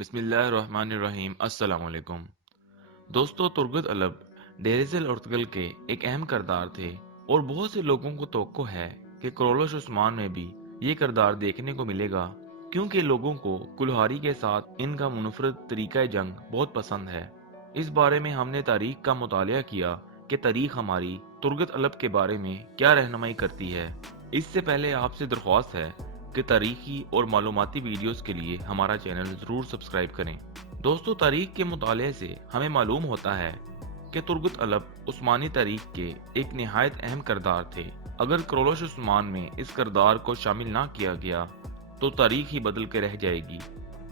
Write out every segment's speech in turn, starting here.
بسم اللہ الرحمن الرحیم۔ السلام علیکم دوستو، ترگت الب ڈیریزل ارتگل کے ایک اہم کردار تھے اور بہت سے لوگوں کو توقع ہے کہ کرولش عثمان میں بھی یہ کردار دیکھنے کو ملے گا، کیونکہ لوگوں کو کلہاری کے ساتھ ان کا منفرد طریقہ جنگ بہت پسند ہے۔ اس بارے میں ہم نے تاریخ کا مطالعہ کیا کہ تاریخ ہماری ترگت الب کے بارے میں کیا رہنمائی کرتی ہے۔ اس سے پہلے آپ سے درخواست ہے کہ تاریخی اور معلوماتی ویڈیوز کے لیے ہمارا چینل ضرور سبسکرائب کریں۔ دوستو، تاریخ کے مطالعے سے ہمیں معلوم ہوتا ہے کہ ترگت الب عثمانی تاریخ کے ایک نہایت اہم کردار تھے۔ اگر کرولش عثمان میں اس کردار کو شامل نہ کیا گیا تو تاریخ ہی بدل کے رہ جائے گی،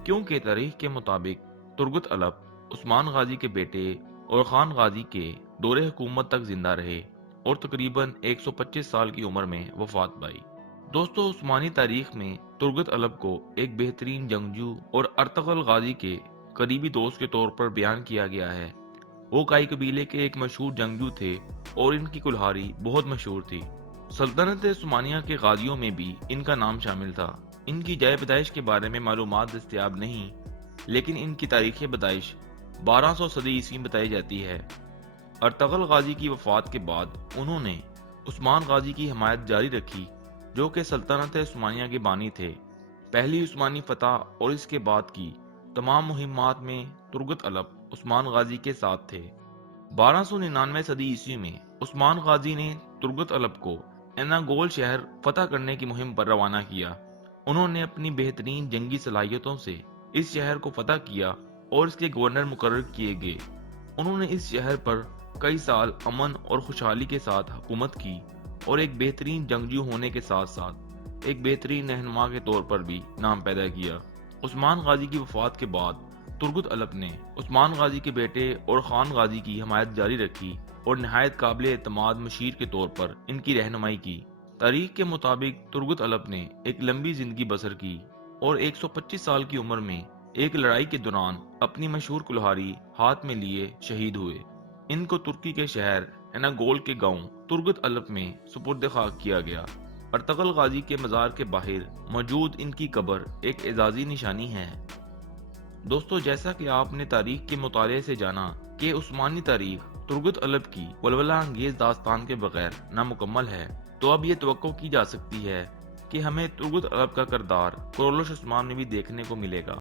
کیونکہ تاریخ کے مطابق ترگت الب عثمان غازی کے بیٹے اور خان غازی کے دور حکومت تک زندہ رہے اور تقریباً 125 سال کی عمر میں وفات پائی۔ دوستو، عثمانی تاریخ میں ترگت الب کو ایک بہترین جنگجو اور ارطغرل غازی کے قریبی دوست کے طور پر بیان کیا گیا ہے۔ وہ کائی قبیلے کے ایک مشہور جنگجو تھے اور ان کی کلہاری بہت مشہور تھی۔ سلطنت عثمانیہ کے غازیوں میں بھی ان کا نام شامل تھا۔ ان کی جائے پیدائش کے بارے میں معلومات دستیاب نہیں، لیکن ان کی تاریخی پیدائش 1200 صدی عیسوی بتائی جاتی ہے۔ ارطغرل غازی کی وفات کے بعد انہوں نے عثمان غازی کی حمایت جاری رکھی، جو کہ سلطنت عثمانیہ کے بانی تھے۔ پہلی عثمانی فتح اور اس کے بعد کی تمام مہمات میں ترگت الب عثمان غازی کے ساتھ تھے۔ 1299 صدی عیسوی میں عثمان غازی نے ترگت الب کو ایناگول شہر فتح کرنے کی مہم پر روانہ کیا۔ انہوں نے اپنی بہترین جنگی صلاحیتوں سے اس شہر کو فتح کیا اور اس کے گورنر مقرر کیے گئے۔ انہوں نے اس شہر پر کئی سال امن اور خوشحالی کے ساتھ حکومت کی اور ایک بہترین جنگجو ہونے کے ساتھ ساتھ ایک بہترین رہنما کے طور پر بھی نام پیدا کیا۔ عثمان غازی کی وفات کے بعد ترگت الب نے عثمان غازی کے بیٹے اور خان غازی کی حمایت جاری رکھی اور نہایت قابل اعتماد مشیر کے طور پر ان کی رہنمائی کی۔ تاریخ کے مطابق ترگت الب نے ایک لمبی زندگی بسر کی اور 125 سال کی عمر میں ایک لڑائی کے دوران اپنی مشہور کلہاری ہاتھ میں لیے شہید ہوئے۔ ان کو ترکی کے شہر ایناگول کے گاؤں ترگت الب میں سپرد خاک کیا گیا۔ ارطغرل غازی کے مزار کے باہر موجود ان کی قبر ایک اعزازی نشانی ہے۔ دوستو، جیسا کہ آپ نے تاریخ کے مطالعے سے جانا کہ عثمانی تاریخ ترگت الب کی ولولہ انگیز داستان کے بغیر نامکمل ہے، تو اب یہ توقع کی جا سکتی ہے کہ ہمیں ترگت الب کا کردار کرولش عثمان میں بھی دیکھنے کو ملے گا۔